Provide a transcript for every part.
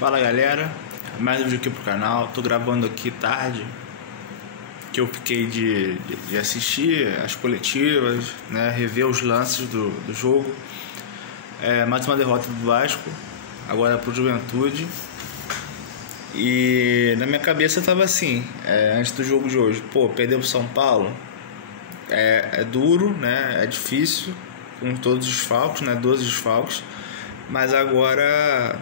Fala galera, mais um vídeo aqui pro canal. Tô gravando aqui tarde, que eu fiquei de assistir as coletivas, né, rever os lances do jogo. Mais uma derrota do Vasco, agora pro Juventude. E na minha cabeça tava assim, antes do jogo de hoje, perdeu pro São Paulo, é duro, né, é difícil, com todos os desfalques, né, 12 desfalques, mas agora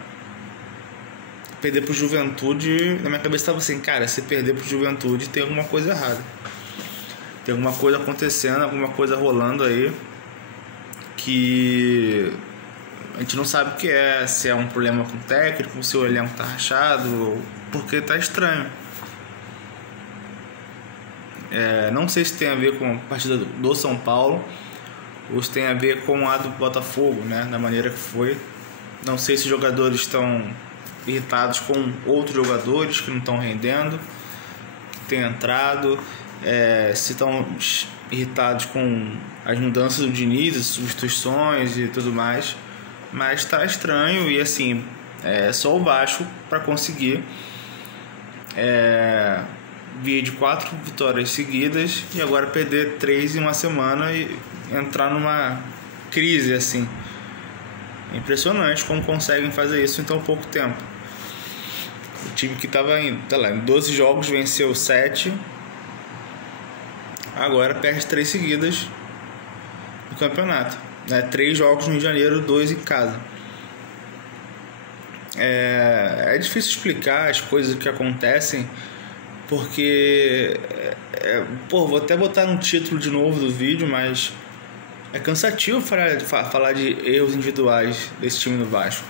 perder pro Juventude, na minha cabeça tava assim, cara, se perder pro Juventude tem alguma coisa errada, tem alguma coisa acontecendo, alguma coisa rolando aí que a gente não sabe o que é, se é um problema com o técnico, se o elenco tá rachado, porque tá estranho. Não sei se tem a ver com a partida do São Paulo ou se tem a ver com a do Botafogo, né, da maneira que foi. Não sei se os jogadores estão irritados com outros jogadores que não estão rendendo, que tem entrado, se estão irritados com as mudanças do Diniz, as substituições e tudo mais. Mas tá estranho e assim, só o Vasco para conseguir vir de 4 vitórias seguidas e agora perder 3 em uma semana e entrar numa crise assim. Impressionante como conseguem fazer isso em tão pouco tempo. O time que estava em 12 jogos venceu 7, agora perde 3 seguidas no campeonato, né? 3 jogos no Rio de Janeiro, 2 em casa. É difícil explicar as coisas que acontecem, porque vou até botar no título de novo do vídeo, mas é cansativo falar de erros individuais desse time do Vasco.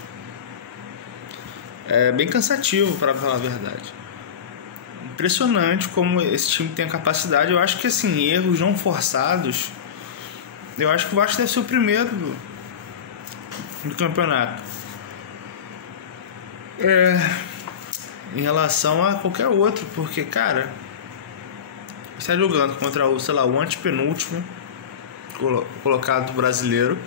É bem cansativo, para falar a verdade. Impressionante como esse time tem a capacidade. Eu acho que assim, erros não forçados, eu acho que o Vasco deve ser o primeiro do campeonato. Em relação a qualquer outro, porque, cara, você está jogando contra o antepenúltimo colocado do brasileiro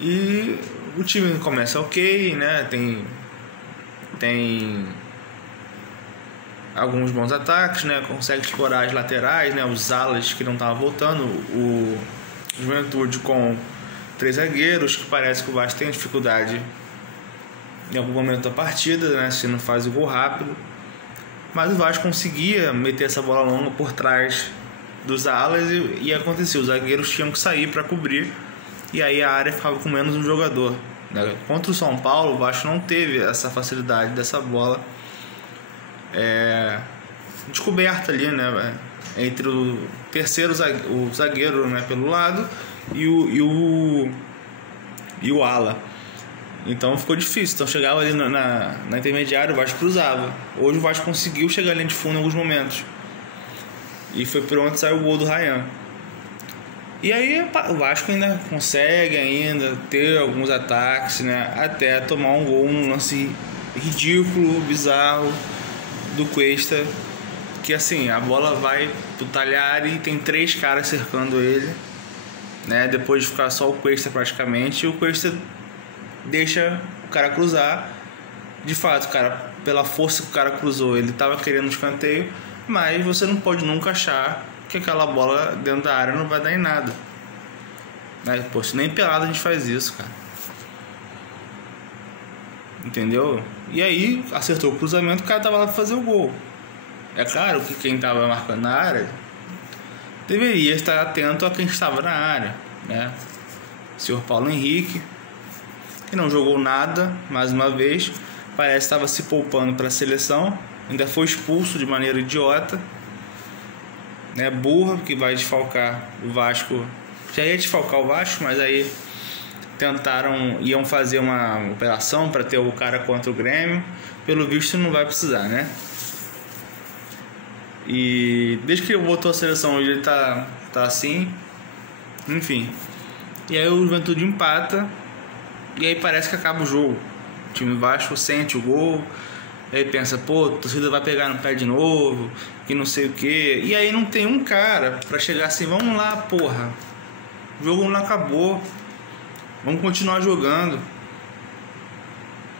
e o time começa ok, né? Tem alguns bons ataques, né? Consegue explorar as laterais, né? Os alas que não estavam voltando, o Juventude com 3 zagueiros, que parece que o Vasco tem dificuldade em algum momento da partida, né? Se não faz o gol rápido, mas o Vasco conseguia meter essa bola longa por trás dos alas e acontecia, os zagueiros tinham que sair para cobrir e aí a área ficava com menos um jogador, né? Contra o São Paulo, o Vasco não teve essa facilidade dessa bola descoberta ali, né, entre o terceiro o zagueiro, né, pelo lado e o ala. Então ficou difícil. Então chegava ali na intermediária, o Vasco cruzava. Hoje o Vasco conseguiu chegar ali de fundo em alguns momentos e foi por onde saiu o gol do Ryan. E aí o Vasco ainda consegue ter alguns ataques, né, até tomar um gol num lance ridículo, bizarro do Cuesta, que assim, a bola vai pro Talhari e tem 3 caras cercando ele, né, depois de ficar só o Cuesta praticamente, e o Cuesta deixa o cara cruzar. De fato, o cara, pela força que o cara cruzou, ele estava querendo um escanteio, mas você não pode nunca achar que aquela bola dentro da área não vai dar em nada, né? Se nem pelado a gente faz isso, cara. Entendeu? E aí acertou o cruzamento, o cara tava lá pra fazer o gol. É claro que quem tava marcando na área deveria estar atento a quem estava na área, né? O senhor Paulo Henrique, que não jogou nada, mais uma vez, parece que estava se poupando para a seleção, ainda foi expulso de maneira idiota, né? Burra, que vai desfalcar o Vasco. Já ia desfalcar o Vasco, mas aí iam fazer uma operação para ter o cara contra o Grêmio. Pelo visto não vai precisar, né? E desde que ele voltou à seleção hoje ele tá assim. Enfim. E aí o Juventude empata e aí parece que acaba o jogo. O time Vasco sente o gol, aí pensa, a torcida vai pegar no pé de novo, que não sei o que. E aí não tem um cara pra chegar assim, vamos lá, porra, o jogo não acabou, vamos continuar jogando.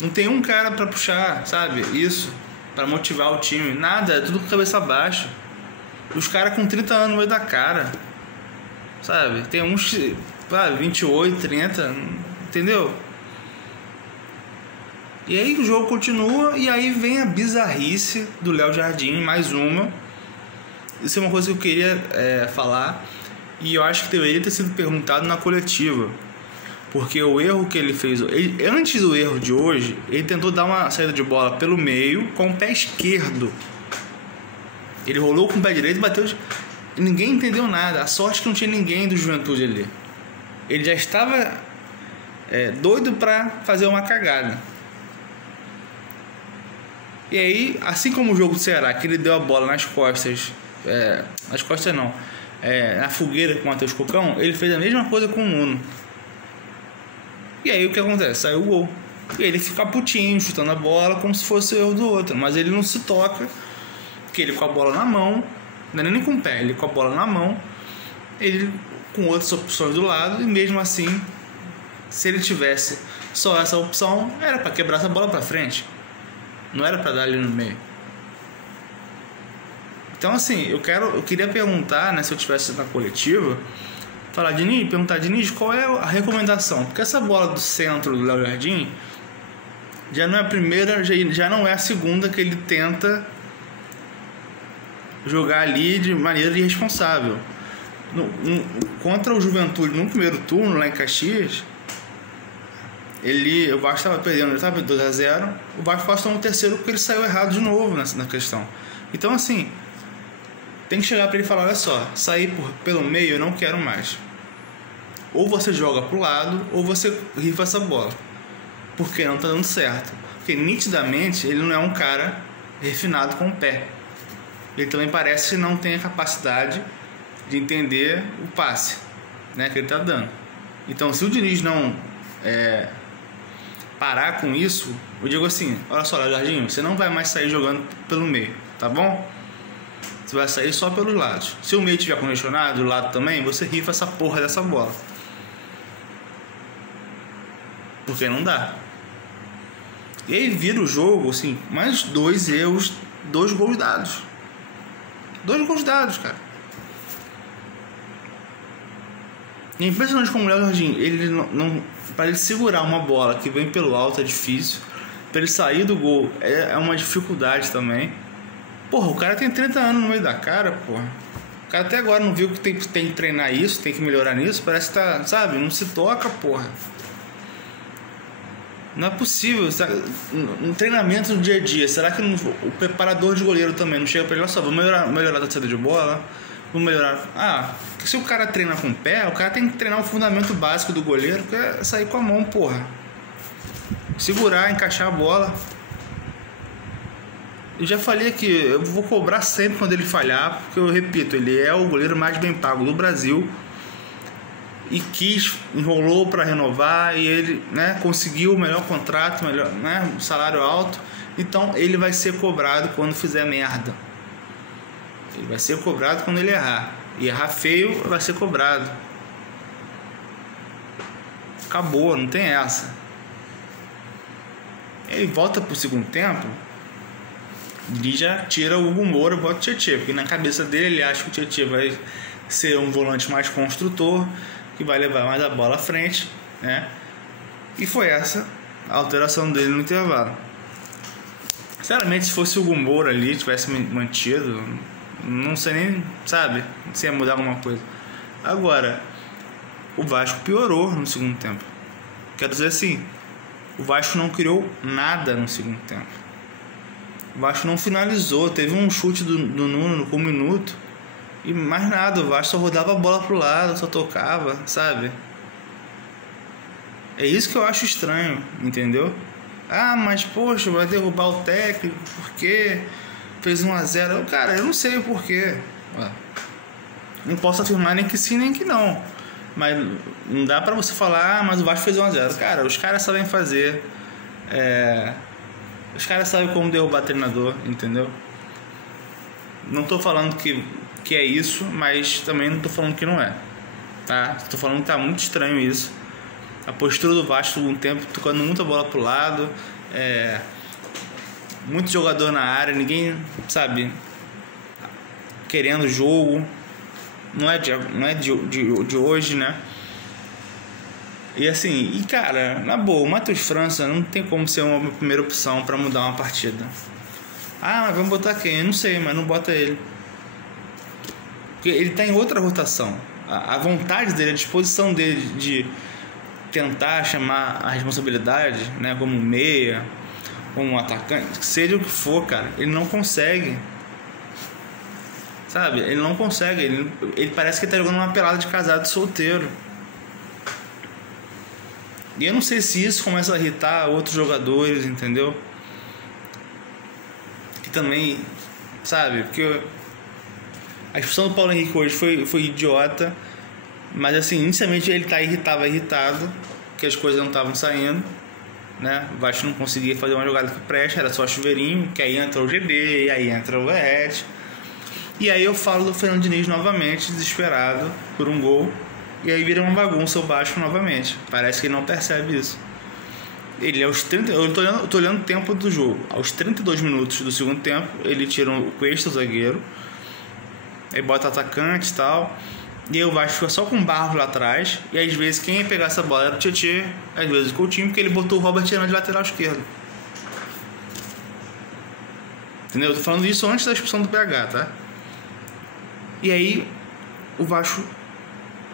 Não tem um cara pra puxar, sabe? Isso, pra motivar o time. Nada, é tudo com cabeça baixa. Os caras com 30 anos no meio da cara, sabe? Tem uns 28, 30, entendeu? E aí o jogo continua e aí vem a bizarrice do Léo Jardim, mais uma. Isso é uma coisa que eu queria falar e eu acho que deveria ter sido perguntado na coletiva. Porque o erro que ele fez, antes do erro de hoje, ele tentou dar uma saída de bola pelo meio com o pé esquerdo. Ele rolou com o pé direito e bateu. Ninguém entendeu nada. A sorte que não tinha ninguém do Juventude ali. Ele já estava doido para fazer uma cagada. E aí, assim como o jogo do Ceará, que ele deu a bola nas costas, nas costas não, na fogueira com o Matheus Cocão, ele fez a mesma coisa com o Nuno. E aí o que acontece? Saiu o gol. E ele fica putinho, chutando a bola como se fosse o erro do outro. Mas ele não se toca, porque ele com a bola na mão, não é nem com o pé, ele com a bola na mão, ele com outras opções do lado, e mesmo assim, se ele tivesse só essa opção, era para quebrar essa bola para frente. Não era para dar ali no meio. Então assim, eu queria perguntar, né, se eu tivesse na coletiva, perguntar, Diniz, qual é a recomendação? Porque essa bola do centro do Léo Jardim já não é a primeira, já não é a segunda que ele tenta jogar ali de maneira irresponsável. Contra o Juventude no primeiro turno, lá em Caxias, o Vasco estava perdendo, ele estava 2-0, o Vasco passou no terceiro porque ele saiu errado de novo na questão. Então assim, tem que chegar para ele e falar, olha só, sair pelo meio eu não quero mais. Ou você joga pro lado, ou você rifa essa bola. Porque não tá dando certo. Porque nitidamente ele não é um cara refinado com o pé. Ele também parece que não tem a capacidade de entender o passe, né, que ele tá dando. Então se o Diniz não parar com isso, eu digo assim, olha só, Léo Jardim, você não vai mais sair jogando pelo meio, tá bom? Você vai sair só pelos lados. Se o meio estiver congestionado, do lado também, você rifa essa porra dessa bola. Porque não dá. E aí vira o jogo, assim, mais 2 erros, 2 gols dados. 2 gols dados, cara. E é impressionante como o Léo Jardim, ele não para ele segurar uma bola que vem pelo alto é difícil. Para ele sair do gol é uma dificuldade também. Porra, o cara tem 30 anos no meio da cara, porra. O cara até agora não viu que tem que treinar isso, tem que melhorar nisso. Parece que tá, sabe, não se toca, porra. Não é possível, sabe? Um treinamento no dia a dia. Será que o preparador de goleiro também não chega pra ele, olha só, vamos melhorar a saída de bola? Vamos melhorar. Se o cara treina com o pé, o cara tem que treinar o fundamento básico do goleiro, que é sair com a mão, porra. Segurar, encaixar a bola. Eu já falei que eu vou cobrar sempre quando ele falhar, porque eu repito, ele é o goleiro mais bem pago do Brasil e enrolou para renovar e ele, né, conseguiu o melhor contrato, um salário alto, então ele vai ser cobrado quando fizer merda. Ele vai ser cobrado quando ele errar. E errar feio vai ser cobrado. Acabou, não tem essa. Ele volta pro segundo tempo e já tira o Hugo Moura e bota o Tietê, porque na cabeça dele ele acha que o Tietê vai ser um volante mais construtor, que vai levar mais a bola à frente, né? E foi essa a alteração dele no intervalo. Sinceramente, se fosse o Hugo Moura ali, tivesse mantido, não sei nem, sabe, se ia mudar alguma coisa. Agora, o Vasco piorou no segundo tempo. Quero dizer assim, o Vasco não criou nada no segundo tempo. O Vasco não finalizou. Teve um chute do Nuno com 1 minuto e mais nada. O Vasco só rodava a bola pro lado, só tocava, sabe? É isso que eu acho estranho, entendeu? Mas poxa, vai derrubar o técnico porque fez 1-0. Cara, eu não sei o porquê. Não posso afirmar nem que sim, nem que não. Mas não dá pra você falar, mas o Vasco fez 1-0. Cara, os caras sabem fazer. Os caras sabem como derrubar treinador, entendeu? Não tô falando que é isso, mas também não tô falando que não é. Tá? Tô falando que tá muito estranho isso. A postura do Vasco um tempo tocando muita bola pro lado, Muito jogador na área, ninguém, sabe, querendo o jogo. Não é de hoje, né? E assim, cara, na boa, o Matheus França não tem como ser uma primeira opção pra mudar uma partida. Mas vamos botar quem? Eu não sei, mas não bota ele. Porque ele tá em outra rotação. A vontade dele, a disposição dele de tentar chamar a responsabilidade, né, como meia, como um atacante, seja o que for, cara, ele não consegue. Sabe? Ele não consegue. Ele parece que ele tá jogando uma pelada de casado solteiro. E eu não sei se isso começa a irritar outros jogadores, entendeu? Que também, sabe? Porque a expulsão do Paulo Henrique hoje foi idiota. Mas assim, inicialmente ele tava irritado, que as coisas não estavam saindo, né? O Vasco não conseguia fazer uma jogada que presta, era só chuveirinho, que aí entra o GB, e aí entra o Verratti. E aí eu falo do Fernando Diniz novamente, desesperado por um gol. E aí vira uma bagunça o Vasco novamente. Parece que ele não percebe isso. Ele aos 30, eu tô olhando o tempo do jogo. Aos 32 minutos do segundo tempo, ele tira o Cuesta, o zagueiro. Aí bota atacante e tal. E aí o Vasco fica só com o Barros lá atrás. E às vezes quem ia pegar essa bola era o Tietê, às vezes o Coutinho, porque ele botou o Robert Renan de lateral esquerdo. Entendeu? Eu tô falando isso antes da expulsão do PH, tá? E aí o Vasco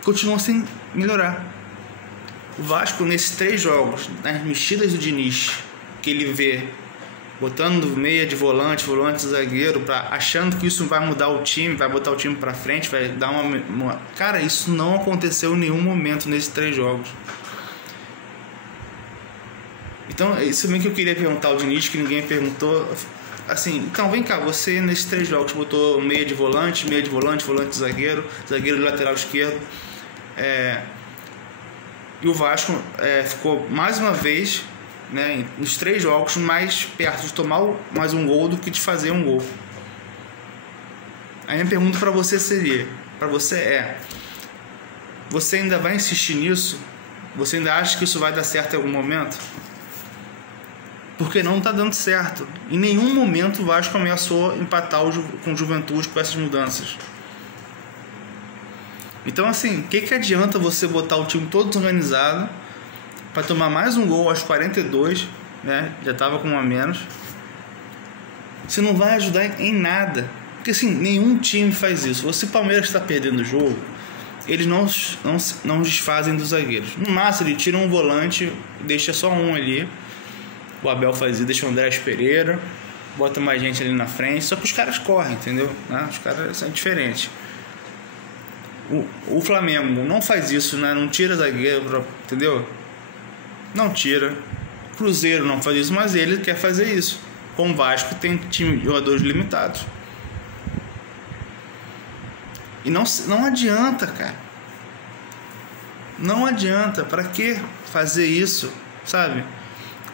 continua sem melhorar. O Vasco, nesses 3 jogos, nas mexidas do Diniz, que ele vê botando meia de volante de zagueiro, achando que isso vai mudar o time, vai botar o time pra frente, vai dar uma... Cara, isso não aconteceu em nenhum momento nesses 3 jogos. Então, isso bem que eu queria perguntar ao Diniz, que ninguém perguntou. Assim, então vem cá, você nesses 3 jogos botou meia de volante de zagueiro de lateral esquerdo, e o Vasco ficou mais uma vez, né, nos 3 jogos mais perto de tomar mais um gol do que de fazer um gol. A minha pergunta para você você ainda vai insistir nisso? Você ainda acha que isso vai dar certo em algum momento? Porque não está dando certo. Em nenhum momento o Vasco ameaçou empatar com o Juventude com essas mudanças. Então assim, o que adianta você botar o time todo desorganizado para tomar mais um gol aos 42, né? Já estava com 1 a menos. Você não vai ajudar em nada. Porque assim, nenhum time faz isso. Se o Palmeiras está perdendo o jogo, eles não desfazem dos zagueiros. No máximo, ele tira um volante, deixa só um ali. O Abel faz isso, deixa o Andrés Pereira, bota mais gente ali na frente. Só que os caras correm, entendeu? Os caras são diferentes. O Flamengo não faz isso, né? Não tira zagueiro, entendeu? Não tira. Cruzeiro não faz isso, mas ele quer fazer isso. Com o Vasco tem time de jogadores limitados. E não adianta, cara. Não adianta. Pra que fazer isso, sabe?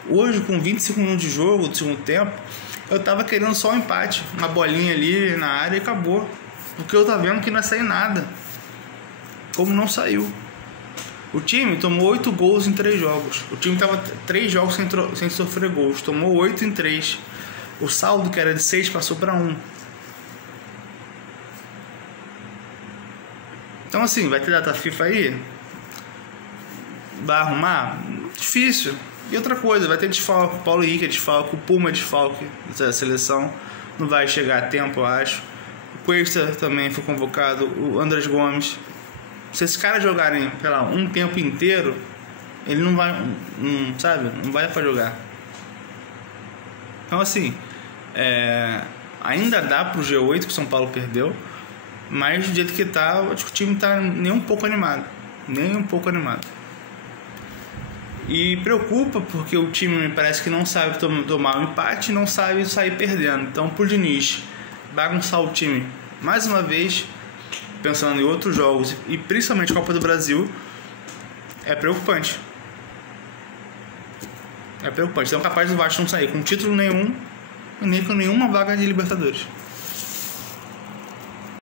Hoje, com 25 minutos de jogo do segundo tempo, eu tava querendo só um empate, uma bolinha ali na área e acabou. Porque eu tava vendo que não ia sair nada. Como não saiu. O time tomou 8 gols em 3 jogos. O time tava 3 jogos sem sofrer gols. Tomou 8 em 3. O saldo, que era de 6, passou para 1. Então assim, vai ter data FIFA aí? Vai arrumar? Difícil. E outra coisa, vai ter desfalque. Paulo Henrique é desfalque, o Puma é desfalque da seleção. Não vai chegar a tempo, eu acho. O Cuesta também foi convocado. O Andrés Gomes. Se esses caras jogarem, sei lá, um tempo inteiro, ele não vai, sabe? Não vai pra jogar. Então assim, ainda dá pro G8 que o São Paulo perdeu, mas do jeito que tá, acho que o time tá nem um pouco animado. Nem um pouco animado. E preocupa porque o time me parece que não sabe tomar um empate e não sabe sair perdendo. Então, por Diniz bagunçar o time mais uma vez, pensando em outros jogos e principalmente Copa do Brasil, é preocupante. É preocupante. Então, capaz do Vasco não sair com título nenhum e nem com nenhuma vaga de Libertadores.